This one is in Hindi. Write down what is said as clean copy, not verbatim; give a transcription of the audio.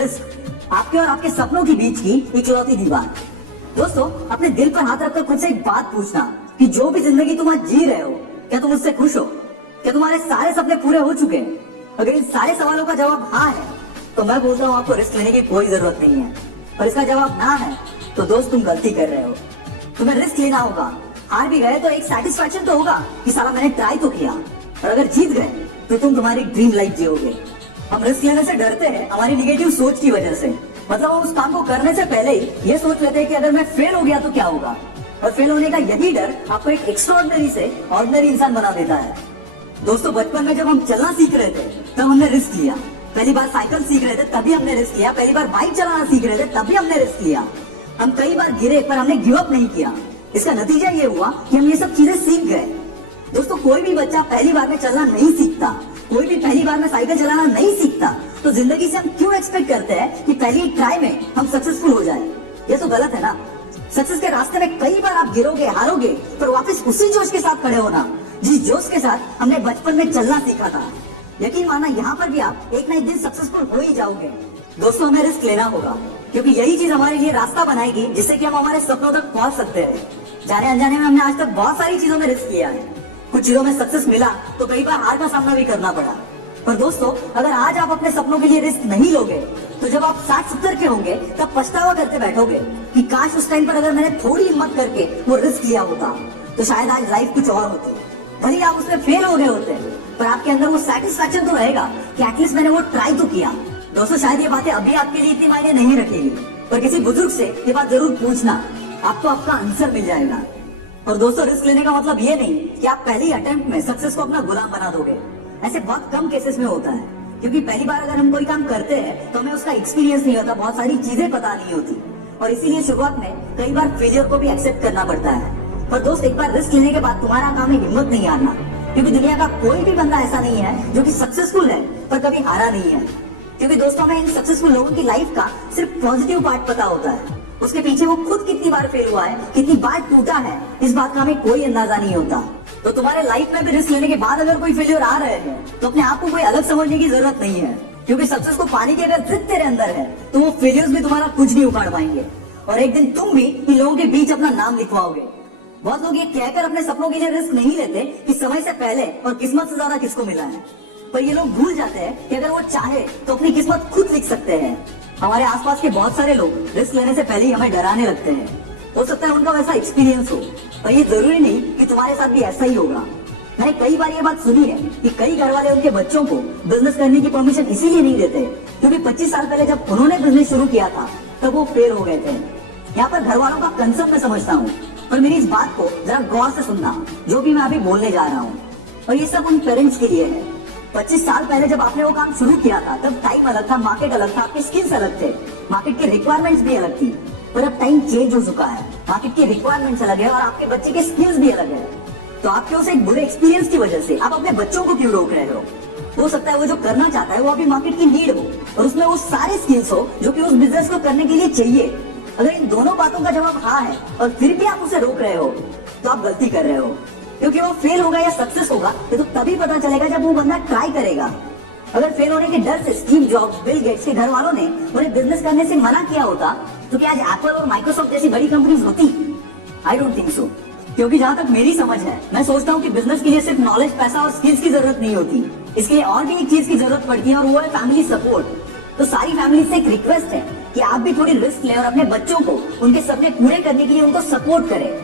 रिस्क आपके और आपके सपनों के बीच की इकलौती दीवार। दोस्तों, अपने दिल पर हाथ रखकर खुद से एक बात पूछना कि जो भी जिंदगी तुम आज जी रहे हो, क्या तुम उससे खुश हो? क्या तुम्हारे सारे सपने पूरे हो चुके हैं? अगर इन सारे सवालों का जवाब हाँ है तो मैं बोलता हूँ आपको रिस्क लेने की कोई जरूरत नहीं है। और इसका जवाब ना है तो दोस्त तुम गलती कर रहे हो। तुम्हें रिस्क लेना होगा। हार भी गए तो एक सेटिस्फैक्शन तो होगा कि साला मैंने ट्राई तो किया। और अगर जीत गए तो तुम तुम्हारी ड्रीम लाइफ जियोगे। हम रिस्क लेने से डरते हैं हमारी निगेटिव सोच की वजह से। मतलब हम उस काम को करने से पहले ही ये सोच लेते हैं कि अगर मैं फेल हो गया तो क्या होगा। और फेल होने का यही डर आपको एक एक्स्ट्राऑर्डिनरी से ऑर्डिनरी इंसान बना देता है। दोस्तों, बचपन में जब हम चलना सीख रहे थे तब हमने रिस्क लिया। पहली बार साइकिल सीख रहे थे तभी हमने रिस्क लिया। पहली बार बाइक चलाना सीख रहे थे तभी हमने रिस्क लिया। हम कई बार गिरे पर हमने गिव अप नहीं किया। इसका नतीजा ये हुआ कि हम ये सब चीजें सीख गए। दोस्तों, कोई भी बच्चा पहली बार में चलना नहीं सीखता, कोई भी पहली बार में साइकिल चलाना नहीं सीखता। तो जिंदगी से हम क्यों एक्सपेक्ट करते हैं कि पहली ट्राई में हम सक्सेसफुल हो जाए? ये तो गलत है ना। सक्सेस के रास्ते में कई बार आप गिरोगे, हारोगे, पर वापस उसी जोश के साथ खड़े होना जिस जोश के साथ हमने बचपन में चलना सीखा था। यकीन माना, यहाँ पर भी आप एक ना एक दिन सक्सेसफुल हो ही जाओगे। दोस्तों, हमें रिस्क लेना होगा क्योंकि यही चीज हमारे लिए रास्ता बनाएगी जिससे कि हम हमारे सपनों तक पहुंच सकते हैं। जाने अनजाने में हमने आज तक बहुत सारी चीजों में रिस्क लिया है। कुछ चीजों में सक्सेस मिला तो कई बार हार का सामना भी करना पड़ा। पर दोस्तों, अगर आज आप अपने सपनों के लिए रिस्क नहीं लोगे तो जब आप 60-70 के होंगे तब पछतावा करते बैठोगे कि काश उस टाइम पर अगर मैंने थोड़ी हिम्मत करके वो रिस्क लिया होता तो शायद आज लाइफ कुछ और होती। भले आप उसमें फेल हो गए होते पर आपके अंदर वो सेटिस्फैक्शन तो रहेगा कि एटलीस्ट मैंने वो ट्राई तो किया। दोस्तों, शायद ये बातें अभी आपके लिए इतनी मायने नहीं रखेगी, पर किसी बुजुर्ग से ये बात जरूर पूछना, आपको आपका आंसर मिल जाएगा। और दोस्तों, रिस्क लेने का मतलब ये नहीं कि आप पहली अटेम्प्ट में सक्सेस को अपना गुलाम बना दोगे। ऐसे बहुत कम केसेस में होता है, क्योंकि पहली बार अगर हम कोई काम करते हैं तो हमें उसका एक्सपीरियंस नहीं होता, बहुत सारी चीजें पता नहीं होती और इसीलिए शुरुआत में कई बार फेलियर को भी एक्सेप्ट करना पड़ता है। पर दोस्त, एक बार रिस्क लेने के बाद तुम्हारा काम है हिम्मत नहीं हारना, क्योंकि दुनिया का कोई भी बंदा ऐसा नहीं है जो कि सक्सेसफुल है पर कभी हारा नहीं है। क्योंकि दोस्तों, हमें इन सक्सेसफुल लोगों की लाइफ का सिर्फ पॉजिटिव पार्ट पता होता है, उसके पीछे वो खुद कितनी बार फेल हुआ है, कितनी बार टूटा है, इस बात का हमें कोई अंदाजा नहीं होता। तो तुम्हारे लाइफ में भी रिस्क लेने के बाद अगर कोई फेलियर आ रहे हैं तो अपने आप को कोई अलग समझने की जरूरत नहीं है, क्योंकि सक्सेस को पाने की अगर जिद तेरे अंदर है तो वो फेलियर्स भी तुम्हारा कुछ नहीं उखाड़ पाएंगे और एक दिन तुम भी इन लोगों के बीच अपना नाम लिखवाओगे। बहुत लोग ये कहकर अपने सपनों के लिए रिस्क नहीं लेते कि समय से पहले और किस्मत से ज्यादा किसको मिला है, पर ये लोग भूल जाते हैं कि अगर वो चाहे तो अपनी किस्मत खुद लिख सकते हैं। हमारे आसपास के बहुत सारे लोग रिस्क लेने से पहले ही हमें डराने लगते हैं। हो सकता है उनका वैसा एक्सपीरियंस हो, पर ये जरूरी नहीं कि तुम्हारे साथ भी ऐसा ही होगा। मैंने कई बार ये बात सुनी है कि कई घर वाले उनके बच्चों को बिजनेस करने की परमिशन इसीलिए नहीं देते क्योंकि 25 साल पहले जब उन्होंने बिजनेस शुरू किया था तब वो फेल हो गए थे। यहाँ पर घर वालों का कंसर्न मैं समझता हूँ, पर मेरी इस बात को जरा गौर से सुनना जो भी मैं अभी बोलने जा रहा हूँ। और ये सब उन पेरेंट्स के लिए है। 25 साल पहले जब आपने वो काम शुरू किया था तब टाइम अलग था, मार्केट अलग था, आपके स्किल्स अलग थे, मार्केट की रिक्वायरमेंट्स भी अलग थी। पर अब टाइम चेंज हो चुका है, मार्केट की रिक्वायरमेंट्स अलग है और आपके बच्चे के स्किल्स भी अलग है। तो आपके उस एक बुरे एक्सपीरियंस की वजह से आप अपने बच्चों को क्यों रोक रहे हो सकता है वो जो करना चाहता है वो अभी मार्केट की नीड हो और उसमें वो सारे स्किल्स हो जो कि उस बिजनेस को करने के लिए चाहिए। अगर इन दोनों बातों का जवाब हाँ है और फिर भी आप उसे रोक रहे हो तो आप गलती कर रहे हो, क्योंकि वो फेल होगा या सक्सेस होगा ये तो तभी पता चलेगा जब वो बंदा ट्राई करेगा। अगर फेल होने के डर से स्टीव जॉब्स, बिल गेट्स के घर वालों ने उन्हें बिजनेस करने से मना किया होता तो क्या आज एप्पल और माइक्रोसॉफ्ट जैसी बड़ी कंपनीज होती? I don't think so. क्योंकि जहाँ तक मेरी समझ है, मैं सोचता हूँ कि बिजनेस के लिए सिर्फ नॉलेज, पैसा और स्किल्स की जरूरत नहीं होती, इसके लिए और भी एक चीज की जरूरत पड़ती है और वो है फैमिली सपोर्ट। तो सारी फैमिली से एक रिक्वेस्ट है कि आप भी थोड़ी रिस्क लें और अपने बच्चों को उनके सपने पूरे करने के लिए उनको सपोर्ट करें।